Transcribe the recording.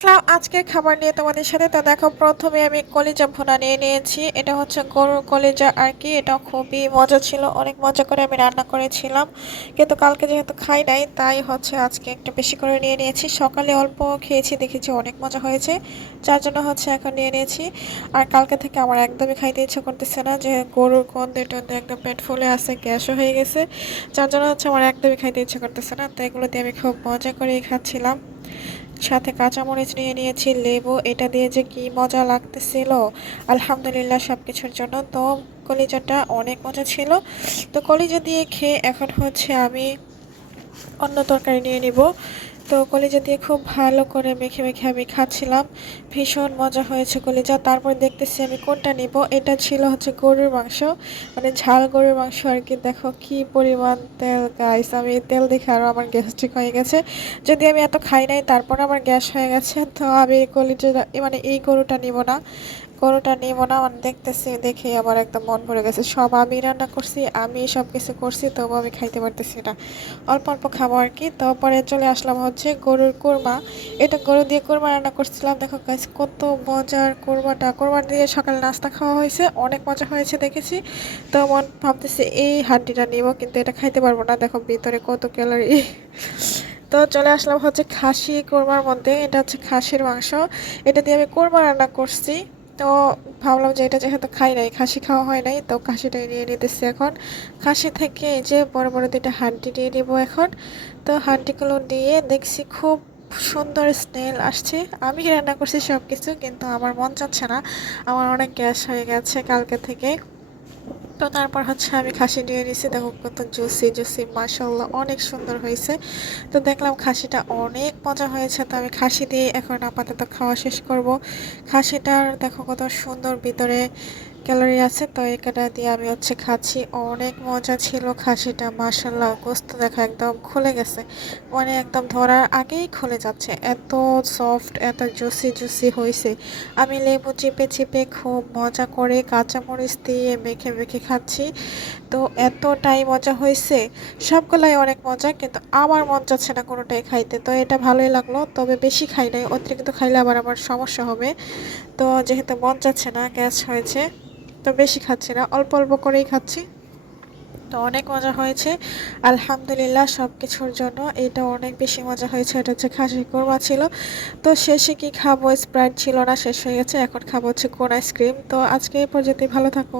আজকের খাবার নিয়ে তোমাদের সাথে তো দেখো, প্রথমে আমি কলিজা ভুনা নিয়ে নিয়েছি। এটা হচ্ছে গরুর কলিজা আর কি। এটা খুবই মজা ছিল, অনেক মজা করে আমি রান্না করেছিলাম, কিন্তু কালকে যেহেতু খাই নাই তাই হচ্ছে আজকে একটু বেশি করে নিয়ে নিয়েছি। সকালে অল্প খেয়েছি, দেখেছি অনেক মজা হয়েছে, যার জন্য হচ্ছে এখন নিয়ে নিয়েছি। আর কালকে থেকে আমার একদমই খাইতে ইচ্ছা করতেছে না, যে গরুর গন্ধে টন্ধে একদম পেট ফুলে আছে, গ্যাসও হয়ে গেছে, যার জন্য হচ্ছে আমার একদমই খাইতে ইচ্ছা করতেছে না। তো এগুলো দিয়ে আমি খুব মজা করেই খাচ্ছিলাম। সাথে কাঁচামরিচ নিয়ে নিয়েছি, লেবু, এটা দিয়ে যে কি মজা লাগতেছিল। আলহামদুলিল্লাহ সবকিছুর জন্য। তো কলিজাটা অনেক মজা ছিল। তো কলিজা দিয়ে খেয়ে এখন হচ্ছে আমি অন্য তরকারি নিয়ে নিব। তো কলিজা দিয়ে খুব ভালো করে মেখে মেখে আমি খাচ্ছিলাম। ভীষণ মজা হয়েছে কলিজা। তারপর দেখতেছি আমি কোনটা নিব। এটা ছিল হচ্ছে গরুর মাংস, মানে ঝাল গরুর মাংস আর কি। দেখো কি পরিমাণ তেল গাইস, আমি এই তেল দেখে আরও আমার গ্যাস্ট্রিক হয়ে গেছে। যদি আমি এত খাই নাই তারপর আমার গ্যাস হয়ে গেছে, তো আমি এই কলিজা মানে এই গরুটা নিব না। গরুটা নিব না, মানে দেখতেছি দেখে আমার একদম মন ভরে গেছে। সব আমি রান্না করছি, আমি সব কিছু করছি, তবু আমি খাইতে পারতেছি না। অল্প অল্প খাবো আর কি। তারপরে চলে আসলাম হচ্ছে গরুর কোরমা। এটা গরু দিয়ে কোরমা রান্না করছিলাম। দেখো গাইস কত মজার কোরমাটা, কোরমা দিয়ে সকালে নাস্তা খাওয়া হয়েছে, অনেক মজা হয়েছে দেখেছি। তো মন ভাবতেছি এই হাড্ডিটা নিব, কিন্তু এটা খাইতে পারবো না, দেখো ভিতরে কত ক্যালোরি। তো চলে আসলাম হচ্ছে খাসি কোরমার মধ্যে। এটা হচ্ছে খাসির মাংস, এটা দিয়ে আমি কোরমা রান্না করছি। তো ভাবলাম যে এটা যেহেতু খাই নাই, খাসি খাওয়া হয় নাই, তো খাসিটাই নিয়ে নিতেছি এখন। খাসি থেকে এই যে বড় বড় দুইটা হাড্ডি নিয়ে নিব এখন। তো হাড্ডিগুলো দিয়ে দেখছি খুব সুন্দর স্মেল আসছে। আমি রান্না করছি সব কিছু, কিন্তু আমার মন চাচ্ছে না, আমার অনেক গ্যাস হয়ে গেছে কালকে থেকে। তো তারপর হচ্ছে আমি খাসি নিয়ে নিছি, দেখো কত জুসি জুসি, মাশাল্লাহ অনেক সুন্দর হয়েছে। তো দেখলাম খাসিটা অনেক মজা হয়েছে, তো আমি খাসি দিয়ে এখন আপাতত খাওয়া শেষ করব। খাসিটার দেখো কত সুন্দর ভিতরে ক্যালোরি আছে, তো এটা দিয়ে আমি হচ্ছে খাচ্ছি। অনেক মজা ছিল খাসিটা, মাশাল্লাহ গোস্ত দেখো একদম খুলে গেছে, মানে একদম ধরার আগেই খুলে যাচ্ছে, এত সফট এত জুসি জুসি হয়েছে। আমি লেবু চিপে চিপে খুব মজা করে কাঁচামরিচ দিয়ে মেখে মেখে খাচ্ছি। তো এতটাই মজা হয়েছে, সবগুলাই অনেক মজা, কিন্তু আমার মন যাচ্ছে না কোনোটাই খাইতে। তো এটা ভালোই লাগলো, তবে বেশি খাই নাই, অতিরিক্ত খাইলে আবার আমার সমস্যা হবে। তো যেহেতু মন যাচ্ছে না, গ্যাস হয়েছে, তো বেশি খাচ্ছি না, অল্প অল্প করেই খাচ্ছি। তো অনেক মজা হয়েছে আলহামদুলিল্লাহ সব কিছুর জন্য। এটা অনেক বেশি মজা হয়েছে। এটা হচ্ছে খাসির কোরমা ছিল। তো শেষে কি খাবো, স্প্রাইট ছিল না, শেষ হয়ে গেছে, এখন খাবো হচ্ছে কোন আইসক্রিম। তো আজকে এই পর্যন্তই, ভালো থাকো।